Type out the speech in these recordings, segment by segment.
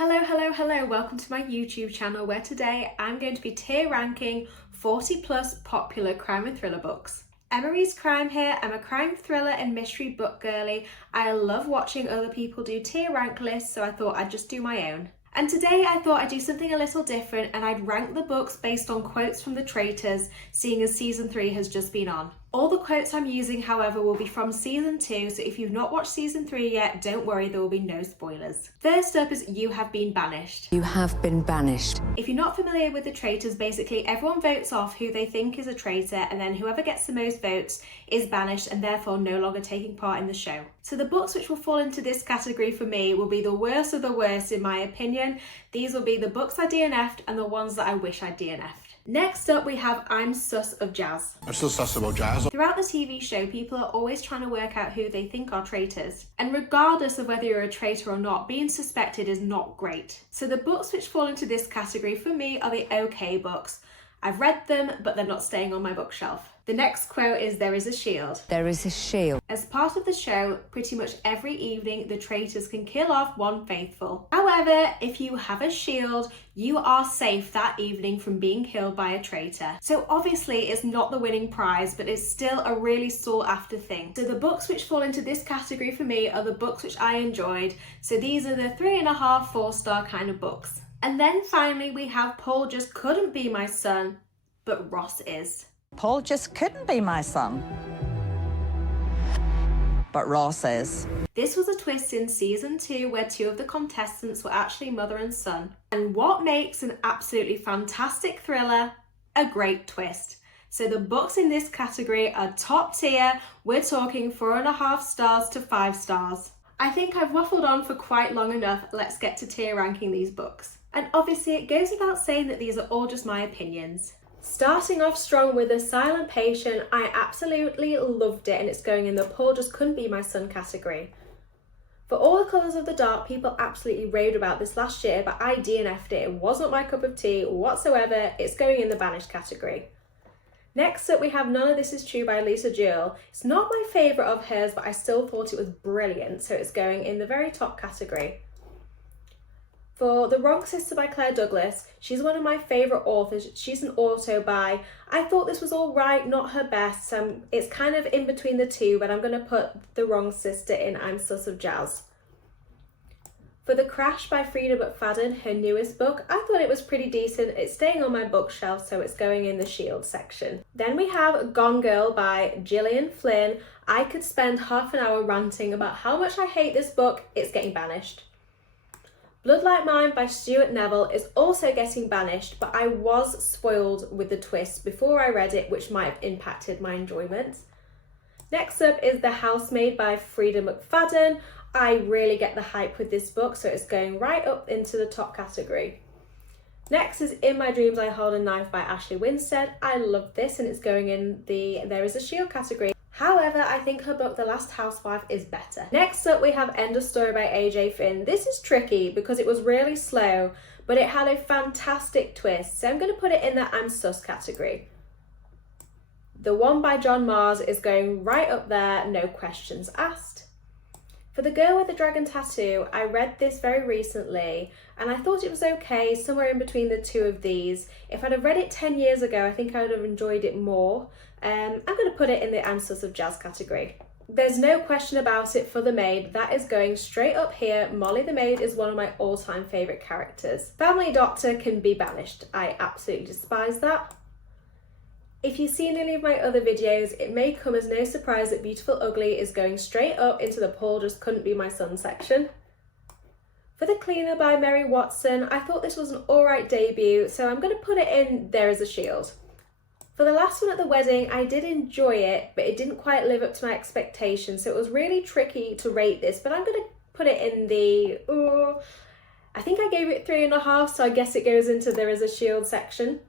Hello, welcome to my YouTube channel where today I'm going to be tier ranking 40 plus popular crime and thriller books. Emery's Crime here. I'm a crime thriller and mystery book girly. I love watching other people do tier rank lists, so I thought I'd just do my own. And today I thought I'd do something a little different and I'd rank the books based on quotes from the Traitors, seeing as season 3 has just been on. All the quotes I'm using, however, will be from season 2, so if you've not watched season 3 yet, don't worry, there will be no spoilers. First up is You Have Been Banished. You have been banished. If you're not familiar with the Traitors, basically everyone votes off who they think is a traitor, and then whoever gets the most votes is banished and therefore no longer taking part in the show. So the books which will fall into this category for me will be the worst of the worst in my opinion. These will be the books I DNF'd and the ones that I wish I DNF'd. Next up we have I'm Sus of Jazz. I'm still sus about Jazz. Throughout the TV show, people are always trying to work out who they think are traitors. And regardless of whether you're a traitor or not, being suspected is not great. So the books which fall into this category for me are the okay books. I've read them, but they're not staying on my bookshelf. The next quote is There is a shield. There is a shield. As part of the show, pretty much every evening the traitors can kill off one faithful. However, if you have a shield, you are safe that evening from being killed by a traitor. So obviously it's not the winning prize, but it's still a really sought after thing. So the books which fall into this category for me are the books which I enjoyed. So these are the 3.5, 4-star kind of books. And then finally we have Paul Just Couldn't Be My Son, but Ross Is. Paul just couldn't be my son, but Ross is. This was a twist in season 2 where 2 of the contestants were actually mother and son. And what makes an absolutely fantastic thriller a great twist? So the books in this category are top tier. We're talking 4.5 stars to 5 stars. I think I've waffled on for quite long enough. Let's get to tier ranking these books. And obviously it goes without saying that these are all just my opinions. Starting off strong with The Silent Patient, I absolutely loved it and it's going in the Paul Just Couldn't Be My Son category. For All the Colours of the Dark, people absolutely raved about this last year, but I DNF'd it. It wasn't my cup of tea whatsoever. It's going in the Banished category. Next up we have None of This Is True by Lisa Jewell. It's not my favourite of hers, but I still thought it was brilliant, so it's going in the very top category. For The Wrong Sister by Claire Douglas, she's one of my favourite authors. She's an auto-buy. I thought this was all right, not her best. It's kind of in between the two, but I'm going to put The Wrong Sister in I'm Sus of Jazz. For The Crash by Freida McFadden, her newest book, I thought it was pretty decent. It's staying on my bookshelf, so it's going in the Shield section. Then we have Gone Girl by Gillian Flynn. I could spend half an hour ranting about how much I hate this book. It's getting banished. Blood Like Mine by Stuart Neville is also getting banished, but I was spoiled with the twist before I read it, which might have impacted my enjoyment. Next up is The Housemaid by Freida McFadden. I really get the hype with this book, so it's going right up into the top category. Next is In My Dreams I Hold a Knife by Ashley Winstead. I love this and it's going in the There Is a Shield category. However, I think her book The Last Housewife is better. Next up we have End of Story by AJ Finn. This is tricky because it was really slow, but it had a fantastic twist, so I'm going to put it in the I'm Sus category. The One by John Mars is going right up there, no questions asked. For The Girl with the Dragon Tattoo, I read this very recently and I thought it was okay, somewhere in between the two of these. If I'd have read it 10 years ago, I think I would have enjoyed it more. I'm going to put it in the I'm Sus of Jazz category. There's no question about it for The Maid. That is going straight up here. Molly the Maid is one of my all-time favourite characters. Family Doctor can be banished. I absolutely despise that. If you've seen any of my other videos, it may come as no surprise that Beautiful Ugly is going straight up into the Paul Just Couldn't Be My Son section. For The Cleaner by Mary Watson, I thought this was an alright debut, so I'm going to put it in There Is a Shield. For The Last One at the Wedding, I did enjoy it, but it didn't quite live up to my expectations, so it was really tricky to rate this, but I'm going to put it in the, I think I gave it 3.5, so I guess it goes into There Is a Shield section.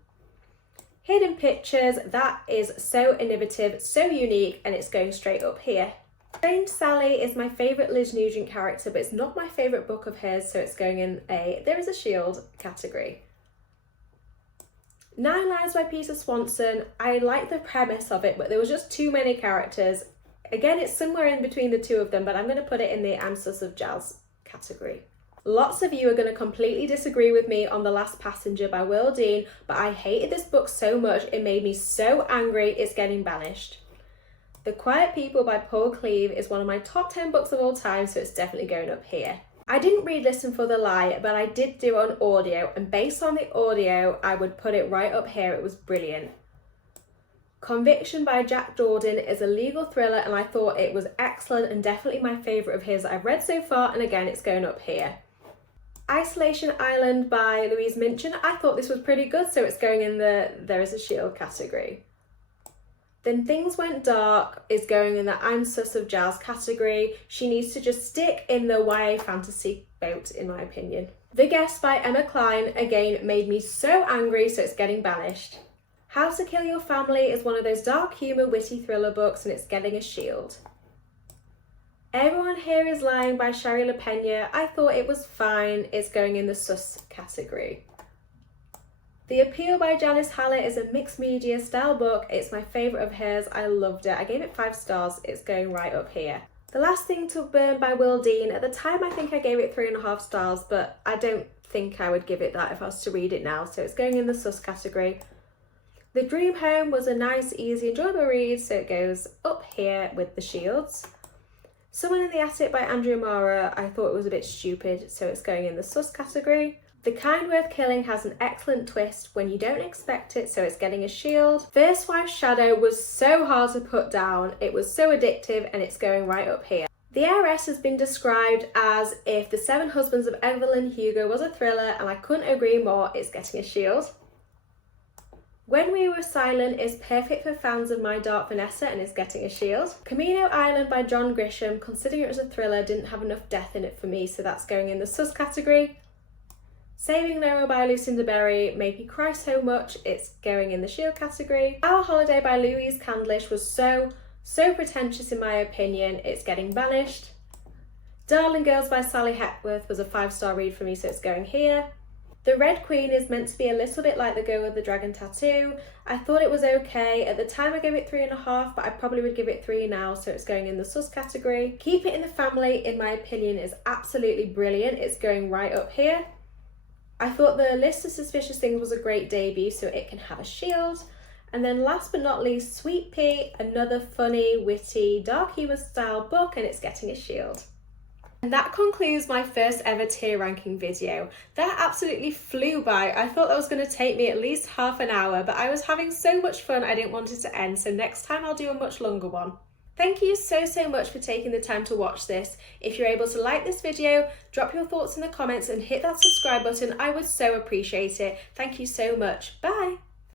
Hidden Pictures, that is so innovative, so unique, and it's going straight up here. Strange Sally is my favourite Liz Nugent character, but it's not my favourite book of hers, so it's going in a There Is a Shield category. 9 Lives by Peter Swanson, I like the premise of it, but there was just too many characters. Again, it's somewhere in between the two of them, but I'm going to put it in the I'm Sus of Jazz category. Lots of you are going to completely disagree with me on The Last Passenger by Will Dean, but I hated this book so much, it made me so angry, it's getting banished. The Quiet People by Paul Cleave is one of my top 10 books of all time, so it's definitely going up here. I didn't read Listen for the Lie, but I did do it on audio, and based on the audio, I would put it right up here. It was brilliant. Conviction by Jack Jordan is a legal thriller, and I thought it was excellent and definitely my favourite of his that I've read so far, and again, it's going up here. Isolation Island by Louise Minchin. I thought this was pretty good, so it's going in the There Is a Shield category. Then Things Went Dark is going in the I'm Sus of Jazz category. She needs to just stick in the YA fantasy boat, in my opinion. The Guest by Emma Cline, again, made me so angry, so it's getting banished. How to Kill Your Family is one of those dark humour, witty thriller books, and it's getting a shield. Everyone Here Is Lying by Shari LaPena. I thought it was fine. It's going in the Sus category. The Appeal by Janice Hallett is a mixed media style book. It's my favourite of hers. I loved it. I gave it 5 stars. It's going right up here. The Last Thing to Burn by Will Dean. At the time, I think I gave it 3.5 stars, but I don't think I would give it that if I was to read it now. So it's going in the Sus category. The Dream Home was a nice, easy, enjoyable read, so it goes up here with the shields. Someone in the Attic by Andrea Mara. I thought it was a bit stupid, so it's going in the Sus category. The Kind Worth Killing has an excellent twist when you don't expect it, so it's getting a shield. First Wife's Shadow was so hard to put down. It was so addictive, and it's going right up here. The Heiress has been described as if The Seven Husbands of Evelyn Hugo was a thriller, and I couldn't agree more. It's getting a shield. When We Were Silent is perfect for fans of My Dark Vanessa and is getting a shield. Camino Island by John Grisham, considering it was a thriller, didn't have enough death in it for me, so that's going in the Sus category. Saving Nora by Lucinda Berry made me cry so much, it's going in the shield category. Our Holiday by Louise Candlish was so pretentious in my opinion, it's getting banished. Darling Girls by Sally Hepworth was a 5-star read for me, so it's going here. The Red Queen is meant to be a little bit like The Girl with the Dragon Tattoo. I thought it was okay. At the time I gave it 3.5, but I probably would give it 3 now, so it's going in the Sus category. Keep It in the Family, in my opinion, is absolutely brilliant. It's going right up here. I thought The List of Suspicious Things was a great debut, so it can have a shield. And then last but not least, Sweet Pea, another funny, witty, dark humour style book, and it's getting a shield. And that concludes my first ever tier ranking video. That absolutely flew by. I thought that was going to take me at least half an hour, but I was having so much fun I didn't want it to end, so next time I'll do a much longer one. Thank you so much for taking the time to watch this. If you're able to like this video, drop your thoughts in the comments and hit that subscribe button. I would so appreciate it. Thank you so much. Bye.